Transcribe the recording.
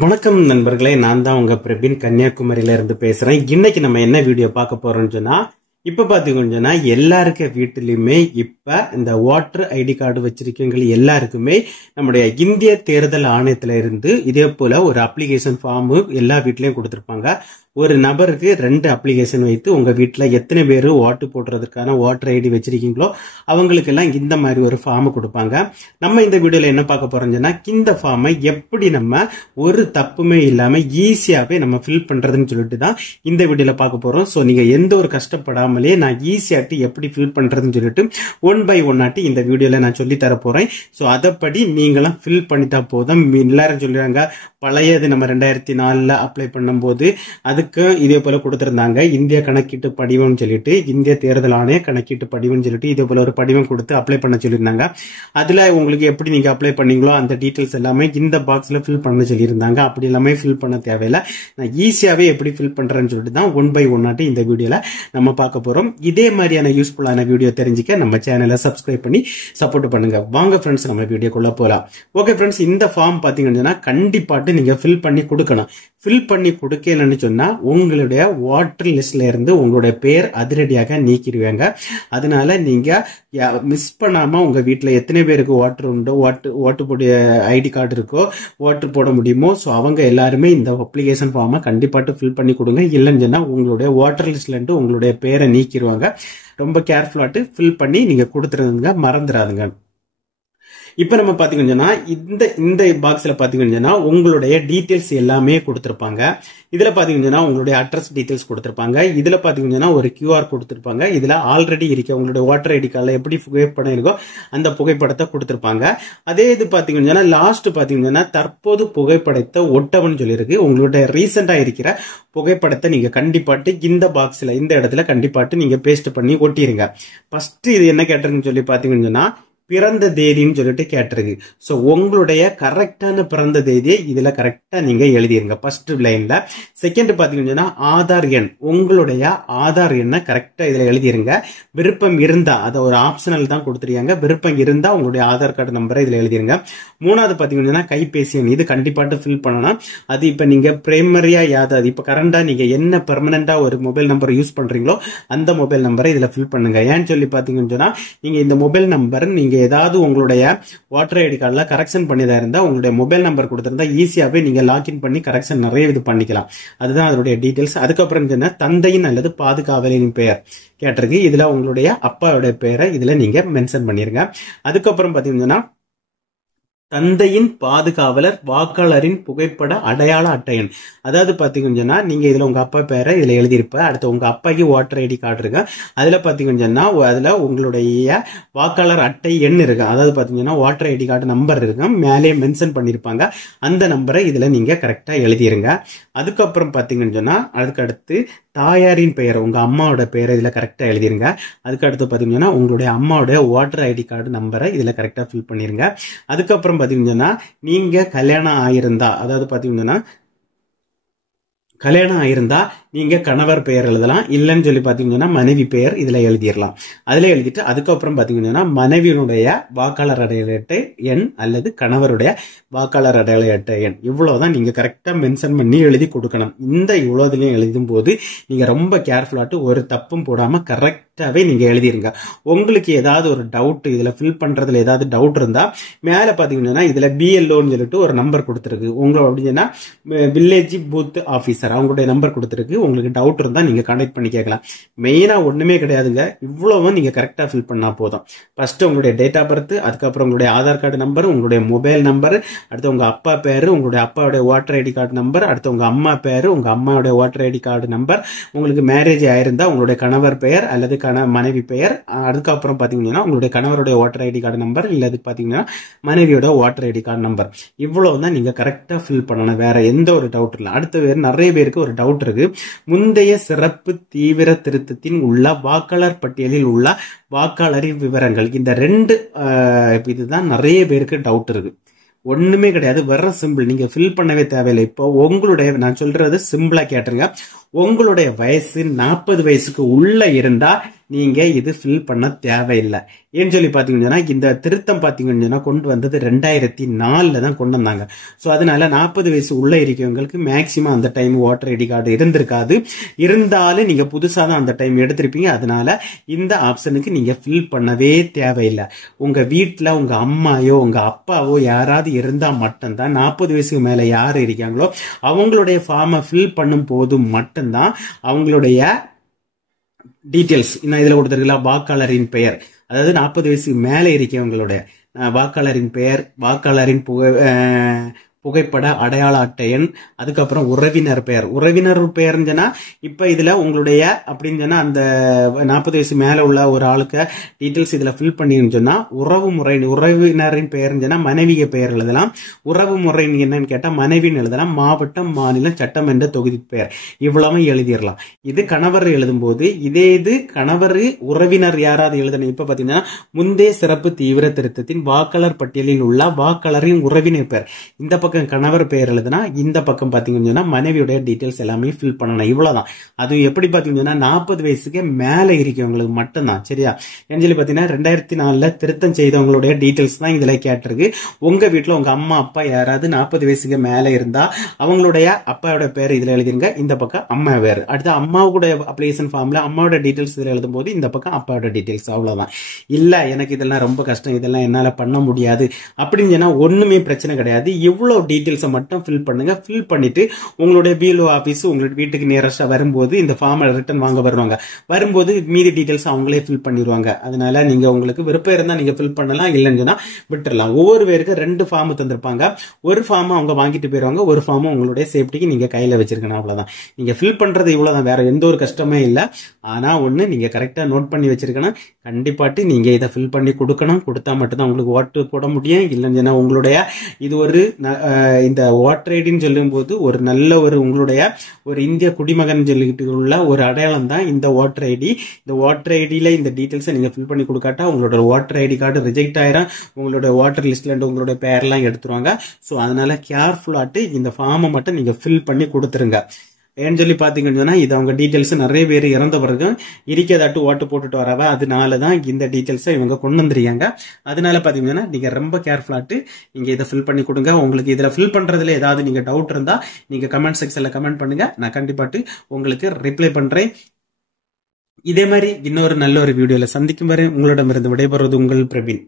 வணக்கம் நண்பர்களே, நான் தான் உங்க பிரபின் கன்னியாகுமரியில இருந்து பேசுறேன். இன்னைக்கு நம்ம என்ன வீடியோ பார்க்க போறோம்னு சொன்னா, இப்ப பாத்தீங்கன்னு சொன்னா எல்லாருக்க வீட்டிலுமே இப்ப இந்த ஓட்டர் ஐடி கார்டு வச்சிருக்கவங்க எல்லாருக்குமே நம்முடைய இந்திய தேர்தல் ஆணையத்துல இருந்து இதே போல ஒரு அப்ளிகேஷன் ஃபார்ம் எல்லா வீட்லயும் கொடுத்திருப்பாங்க. ஒரு நபருக்கு 2 அப்ளிகேஷன் வைத்து உங்க வீட்டுல எத்தனை பேர் ஓட்டு போடுறதுக்கான ஓட்டர் ஐடி வச்சிருக்கீங்களோ அவங்களுக்கு எல்லாம் இந்த மாதிரி ஒரு ஃபார்ம் கொடுப்பாங்க. நம்ம இந்த வீடியோல என்ன பார்க்க போறோம்னா, இந்த ஃபார்மை எப்படி நம்ம ஒரு தப்புமே இல்லாம ஈஸியாவே நம்ம ஃபில் பண்றதுன்னு சொல்லிட்டு தான் இந்த வீடியோல பார்க்க போறோம். சோ நீங்க எந்த ஒரு கஷ்டப்படாமலே நான் ஈஸியாட்டு எப்படி ஃபில் பண்றதுன்னு சொல்லிட்டு 1 by 1 ஆட்டி இந்த வீடியோல நான் சொல்லி தர போறேன். சோ அதப்படி நீங்களும் ஃபில் பண்ணிட்டா போதும். எல்லாரும் சொல்றாங்க பழையது நம்ம 2004 அப்ளை பண்ணும்போது அதுக்கு இதே போல கொடுத்திருந்தாங்க, இந்திய கணக்கீட்டு படிவம்னு சொல்லிட்டு, இந்திய தேர்தல் ஆணைய கணக்கீட்டு படிவம்னு சொல்லிட்டு இதே போல ஒரு படிவம் கொடுத்து அப்ளை பண்ண சொல்லியிருந்தாங்க. அதுல உங்களுக்கு எப்படி நீங்க அப்ளை பண்ணீங்களோ அந்த டீடைல்ஸ் எல்லாமே இந்த பாக்ஸ்ல ஃபில் பண்ண சொல்லியிருந்தாங்க. அப்படி எல்லாமே ஃபில் பண்ண தேவையில்லை. நான் ஈஸியாவே எப்படி ஃபில் பண்றேன்னு சொல்லிட்டு தான் 1 by 1 ஆட்டி இந்த வீடியோல நம்ம பார்க்க போறோம். இதே மாதிரியான யூஸ்ஃபுல்லான வீடியோ தெரிஞ்சுக்க நம்ம சேனலை சப்ஸ்கிரைப் பண்ணி சப்போர்ட் பண்ணுங்க. வாங்க ஃப்ரெண்ட்ஸ், நம்ம வீடியோக்குள்ள போலாம். ஓகே ஃப்ரெண்ட்ஸ், இந்த ஃபார்ம் பாத்தீங்கன்னா கண்டிப்பாட்டு நீங்க ஃபில் பண்ணி கொடுக்கணும். ஃபில் பண்ணி கொடுக்கலன்னு சொன்னா உங்களுடைய வாட்டர் லிஸ்ட்ல இருந்து உங்களுடைய பேர் அதிரடியாக நீக்கிடுவாங்க. அதனால நீங்க மிஸ் பண்ணாம உங்க வீட்டுல எத்தனை பேருக்கு வாட்டர் உண்டோ, ஓட்டு போட ஐடி கார்டு இருக்கோ, ஓட்டு போட முடியுமோ, ஸோ அவங்க எல்லாருமே இந்த அப்ளிகேஷன் ஃபார்மை கண்டிப்பாட்டு ஃபில் பண்ணி கொடுங்க. இல்லைன்னு சொன்னா உங்களுடைய வாட்டர் லிஸ்ட்ல இருந்து உங்களுடைய பேரை நீக்கிடுவாங்க. ரொம்ப கேர்ஃபுல்லாட்டு ஃபில் பண்ணி நீங்க கொடுத்துருங்க, மறந்துடாதுங்க. இப்ப நம்ம பாத்தீங்கன்னா இந்த பாக்ஸ்ல பாத்தீங்கன்னா உங்களுடைய டீடைல்ஸ் எல்லாமே கொடுத்திருப்பாங்க. இதுல பாத்தீங்கன்னா உங்களுடைய அட்ரஸ் டீடைல்ஸ் கொடுத்திருப்பாங்க. இதுல பாத்தீங்கன்னா ஒரு QR கொடுத்திருப்பாங்க. இதுல ஆல்ரெடி இருக்க உங்களுடைய ஓட்டர் ஐடி கார்டுல எப்படி புகைப்படம் இருக்கோ அந்த புகைப்படத்தை கொடுத்திருப்பாங்க. அதே இது பாத்தீங்கன்னா லாஸ்ட் பாத்தீங்கன்னா தற்போது புகைப்படத்தை ஒட்டவன் சொல்லியிருக்கு. உங்களுடைய ரீசெண்டா இருக்கிற புகைப்படத்தை நீங்க கண்டிப்பாட்டு இந்த பாக்ஸ்ல இந்த இடத்துல கண்டிப்பாட்டு நீங்க பேஸ்ட் பண்ணி ஒட்டிருங்க. ஃபர்ஸ்ட் இது என்ன கேட்டிருக்குன்னு சொல்லி பாத்தீங்கன்னா பிறந்த தேதின்னு சொல்லிட்டு கேட்டிருக்கு. சோ உங்களுடைய கரெக்டான பிறந்த தேதியை இதுல கரெக்டா நீங்க எழுதிருங்க ஃபர்ஸ்ட் லைன்ல. செகண்ட் பாத்தீங்கன்னா ஆதார் எண், உங்களுடைய ஆதார் எண்ணை கரெக்டா இதுல எழுதிருங்க. விருப்பம் இருந்தா அதை ஒரு ஆப்ஷனல் தான் கொடுத்துருக்காங்க. விருப்பம் இருந்தா உங்களுடைய ஆதார் கார்டு நம்பரை இதுல எழுதிருங்க. மூணாவது பாத்தீங்கன்னா கைபேசி எண், இது கண்டிப்பாட்டு ஃபில் பண்ணணும். அது இப்ப நீங்க பிரைமரியா யாதாவது இப்ப கரண்டா நீங்க என்ன பெர்மனண்டா ஒரு மொபைல் நம்பர் யூஸ் பண்றீங்களோ அந்த மொபைல் நம்பரை இதுல ஃபில் பண்ணுங்க. ஏன்னு சொல்லி பாத்தீங்கன்னா நீங்க இந்த மொபைல் நம்பர் நீங்க ஏதாவது உங்களுடைய ஓட்டர் ஐடி கார்டுல கரெக்ஷன் பண்ணியதா இருந்தா உங்களுடைய மொபைல் நம்பர் கொடுத்திருந்தா ஈஸியாவே நீங்க லாகின் பண்ணி கரெக்ஷன் நிறைய இது பண்ணிக்கலாம். அதுதான் அதனுடைய டீடைல்ஸ். அதுக்கப்புறம் என்ன, தந்தையின் அல்லது பாதுகாவலரின் பெயர் கேட்டிருக்கு. இதுல உங்களுடைய அப்பாவுடைய பெயரை இதுல நீங்க மென்ஷன் பண்ணிருங்க. அதுக்கப்புறம் பாத்தீங்கன்னா தந்தையின் பாதுகாவலர் வாக்காளரின் புகைப்பட அடையாள அட்டை எண். அதாவது பாத்தீங்கன்னா நீங்க இதுல உங்க அப்பா பேரை இதுல எழுதியிருப்ப. அடுத்து உங்க அப்பாக்கு ஓட்டர் ஐடி கார்டு இருக்கு. அதுல பாத்தீங்கன்னா அதுல உங்களுடைய வாக்காளர் அட்டை எண் இருக்கு. அதாவது பாத்தீங்கன்னா ஓட்டர் ஐடி கார்டு நம்பர் இருக்கு, மேலே மென்ஷன் பண்ணிருப்பாங்க. அந்த நம்பரை இதுல நீங்க கரெக்டா எழுதிருங்க. அதுக்கப்புறம் பாத்தீங்கன்னா அதுக்கு அடுத்து தாயாரின் பெயர், உங்க அம்மாவோட பெயரை இதுல கரெக்டா எழுதிருங்க. அதுக்கு அடுத்து பாத்தீங்கன்னா உங்களுடைய அம்மாவுடைய ஓட்டர் ஐடி கார்டு நம்பரை இதுல கரெக்டா ஃபில் பண்ணிருங்க. அதுக்கப்புறம் பாத்தீங்கன்னா நீங்க கல்யாணம் ஆயிருந்தா, அதாவது பாத்தீங்கன்னா கல்யாணம் ஆயிருந்தா நீங்க கணவர் பெயர் எழுதலாம். இல்லைன்னு சொல்லி பாத்தீங்கன்னா மனைவி பெயர் இதுல எழுதிடலாம். அதுல எழுதிட்டு அதுக்கப்புறம் பாத்தீங்கன்னா மனைவியினுடைய வாக்காளர் அடையாள அட்டை எண் அல்லது கணவருடைய வாக்காளர் அடையாள அட்டை எண், இவ்வளவுதான் நீங்க கரெக்டா மென்ஷன் பண்ணி எழுதி கொடுக்கணும். இந்த இவ்வளவுலயும் எழுதும் போது நீங்க ரொம்ப கேர்ஃபுல்லாட்டு ஒரு தப்பும் போடாம கரெக்டாவே நீங்க எழுதிருங்க. உங்களுக்கு ஏதாவது ஒரு டவுட் இதுல ஃபில் பண்றதுல ஏதாவது டவுட் இருந்தா மேல பாத்தீங்கன்னா இதுல BLOன்னு சொல்லிட்டு ஒரு நம்பர் கொடுத்துருக்கு. உங்களுக்கு அப்படின்னா வில்லேஜ் பூத் ஆபீசர் அவங்களுடைய நம்பர் கொடுத்துருக்கு. உங்களுக்கு டவுட் இருந்தா நீங்க கான்டாக்ட் பண்ணி கேட்கலாம். மெயினா ஒண்ணுமே கிடையாதுங்க, இவ்வளவு நீங்க கரெக்டா ஃபில் பண்ணா போதும். ஃபர்ஸ்ட் உங்களுடைய டேட் ஆஃப் பர்த், அதுக்கப்புறம் உங்களுடைய ஆதார் கார்டு நம்பர், உங்களுடைய மொபைல் நம்பர், அடுத்து உங்க அப்பா பேரு, உங்களுடைய அப்பாவுடைய ஓட்டர் ஐடி கார்டு நம்பர், அடுத்து உங்க அம்மா பேரு, உங்க அம்மாவுடைய ஓட்டர் ஐடி கார்டு நம்பர், உங்களுக்கு மேரேஜ் ஆயிருந்தா உங்களுடைய கணவர் பெயர் அல்லது மனைவி பெயர், அதுக்கப்புறம் பாத்தீங்கன்னா உங்களுடைய கணவருடைய ஓட்டர் ஐடி கார்டு நம்பர் இல்லது பாத்தீங்கன்னா மனைவியோட ஓட்டர் ஐடி கார்டு நம்பர், இவ்வளவுதான் நீங்க கரெக்டா ஃபில் பண்ணணும். வேற எந்த ஒரு டவுட் இல்லை. அடுத்து நிறைய பேருக்கு ஒரு டவுட் இருக்கு, முந்தைய சிறப்பு தீவிர திருத்தத்தின் உள்ள வாக்காளர் பட்டியலில் உள்ள வாக்காளரின் விவரங்கள், இந்த 2 இதுதான் நிறைய பேருக்கு டவுட் இருக்கு. ஒண்ணுமே கிடையாது, வெறும் சிம்பிள், நீங்க ஃபில் பண்ணவே தேவையில்லை. இப்போ உங்களுடைய நான் சொல்றது சிம்பிளா கேட்டுருங்க. உங்களுடைய வயசு 40 வயசுக்கு உள்ள இருந்தா நீங்க இது ஃபில் பண்ண தேவையில்லை. ஏன்னு சொல்லி பாத்தீங்கன்னா இந்த திருத்தம் பாத்தீங்கன்னா கொண்டு வந்தது 2004 தான் கொண்டு வந்தாங்க. சோ அதனால 40 வயசு உள்ள இருக்கவங்களுக்கு மேக்சிமம் அந்த டைம் ஓட்டர் ஐடி கார்டு இருந்திருக்காது. இருந்தாலும் நீங்க புதுசா தான் அந்த டைம் எடுத்திருப்பீங்க. அதனால இந்த ஆப்ஷனுக்கு நீங்க ஃபில் பண்ணவே தேவையில்லை. உங்க வீட்டுல உங்க அம்மாயோ உங்க அப்பாவோ யாராவது இருந்தா மட்டும்தான் 40 வயசுக்கு மேல யாரு இருக்காங்களோ அவங்களுடைய ஃபார்மை ஃபில் பண்ணும் போது மட்டும்தான் அவங்களுடைய டீட்டெயில்ஸ் இதுல கொடுத்திருக்கல வாக்காளரின் பெயர், அதாவது 40 வயசுக்கு மேல இருக்கவங்களுடைய வாக்காளரின் பெயர், வாக்காளரின் புகைப்பட அடையாள அட்டை எண், அதுக்கப்புறம் உறவினர் பெயர். உறவினர் பெயர்னு சொன்னா இப்ப இதுல உங்களுடைய அப்படின்னு சொன்னா அந்த 40 வயசு மேல உள்ள ஒரு ஆளுக்கு டீட்டெயில்ஸ் இதுல ஃபில் பண்ணின்னு சொன்னா உறவினரின் பெயர்னு சொன்னா மனைவிய பெயர் எழுதலாம். உறவு முறை என்னன்னு கேட்டா மனைவின்னு எழுதலாம். மாவட்டம், மாநிலம், சட்டமன்ற தொகுதி பெயர் இவ்வளவு எழுதிடலாம். இது கணவர் எழுதும் போது இதே இது கணவர் உறவினர் யாராவது எழுதணும். இப்ப பாத்தீங்கன்னா முந்தைய சிறப்பு தீவிர திருத்தத்தின் வாக்காளர் பட்டியலில் உள்ள வாக்காளரின் உறவினர் பெயர் இந்த பக்கம் கணவர் பெயர் எழுதுனா இந்த பக்கம் பாத்தீங்கன்னா மனைவியோட டீடைல்ஸ் எல்லாமே ஃபில் பண்ணணும். இவ்வளவுதான். அது எப்படி பாத்தீங்கன்னா 40 வயசுக்கு மேல இருக்கவங்களுக்கு மட்டும்தான். சரியா? ஏன்னு சொல்லி பாத்தீங்கன்னா 2004 திருத்தம் செய்தவங்களுடைய டீடைல்ஸ் தான் இதுல கேட்டிருக்கு. உங்க வீட்டுல உங்க அம்மா அப்பா யாராவது 40 வயசுக்கு மேல இருந்தா அவங்களுடைய அப்பாவோட பேர் இதுல எழுதிருங்க. இந்த பக்கம் அம்மா பேர். அடுத்து அம்மாவோட அப்ளிகேஷன் ஃபார்ம்ல அம்மாவோட டீடைல்ஸ் இதுல எழுதும் போது இந்த பக்கம் அப்பாவோட டீடைல்ஸ். அவ்வளவுதான். இல்ல எனக்கு இதெல்லாம் ரொம்ப கஷ்டம், இதெல்லாம் என்னால பண்ண முடியாது அப்படின்னு சொன்னா ஒண்ணுமே பிரச்சனை கிடையாது. இவ்வளவு டீடைல்ஸ் மட்டும் ஃபில் பண்ணுங்க. ஃபில் பண்ணிட்டு உங்களுடைய பிஎல்ஓ ஆபீஸ் உங்களுக்கு வீட்டுக்கு நியரஸ்டா வரும்போது இந்த ஃபார்ம் ரிட்டர்ன் வாங்க வருவாங்க. வரும்போது மீதி டீடைல்ஸ் அவங்களே ஃபில் பண்ணிடுவாங்க. அதனால நீங்க உங்களுக்கு விருப்பம் இருந்தா நீங்க ஃபில் பண்ணலாம், இல்லைன்னு சொன்னா விட்டுறலாம். ஒவ்வொரு பேருக்கு 2 ஃபார்ம் தந்திருப்பாங்க. ஒரு ஃபார்ம் அவங்க வாங்கிட்டு போயிருவாங்க, ஒரு ஃபார்ம் உங்களுடைய சேஃப்டிக்கு நீங்க கையில வச்சிருக்கணும். அவ்வளவுதான். நீங்க ஃபில் பண்றது இவ்வளவுதான், வேற எந்த ஒரு கஷ்டமே இல்ல. ஆனா ஒண்ணு நீங்க கரெக்டா நோட் பண்ணி வச்சிருக்கணும். கண்டிப்பாட்டு நீங்க இதை ஃபில் பண்ணி கொடுக்கணும். கொடுத்தா மட்டும்தான் உங்களுக்கு ஓட்டு போட முடியும். இல்லைன்னு சொன்னா உங்களுடைய இது ஒரு இந்த ஓட்டர் ஐடின்னு சொல்லும் போது ஒரு நல்ல ஒரு உங்களுடைய ஒரு இந்திய குடிமகன் சொல்லிட்டு உள்ள ஒரு அடையாளம் தான் இந்த ஓட்டர் ஐடி. இந்த ஓட்டர் ஐடியில இந்த டீடைல்ஸை நீங்க ஃபில் பண்ணி கொடுக்காட்டா உங்களோட ஓட்டர் ஐடி கார்டு ரிஜெக்ட் ஆயிரும். உங்களோட ஓட்டர் லிஸ்ட்ல இருந்து உங்களுடைய பேர்லாம் எடுத்துருவாங்க. ஸோ அதனால கேர்ஃபுல்லாட்டு இந்த ஃபார்மை மட்டும் நீங்க ஃபில் பண்ணி கொடுத்துருங்க. ஏன்னு சொல்லி பாத்தீங்கன்னு சொன்னா இது அவங்க டீடைல்ஸ் நிறைய பேர் இறந்த பிறகு இருக்கதாட்டு ஓட்டு போட்டுட்டு வரவ, அதனாலதான் இந்த டீடைல்ஸ் இவங்க கொண்டு வந்துருக்காங்க. அதனால பாத்தீங்கன்னா நீங்க ரொம்ப கேர்ஃபுல்லாட்டு நீங்க இதை ஃபில் பண்ணி கொடுங்க. உங்களுக்கு இதுல ஃபில் பண்றதுல ஏதாவது நீங்க டவுட் இருந்தா நீங்க கமெண்ட் செக்ஷன்ல கமெண்ட் பண்ணுங்க. நான் கண்டிப்பாட்டு உங்களுக்கு ரிப்ளை பண்றேன். இதே மாதிரி இன்னொரு நல்ல ஒரு வீடியோல சந்திக்கும் வரை உங்களிடமிருந்து விடைபெறுவது உங்கள் பிரவீன்.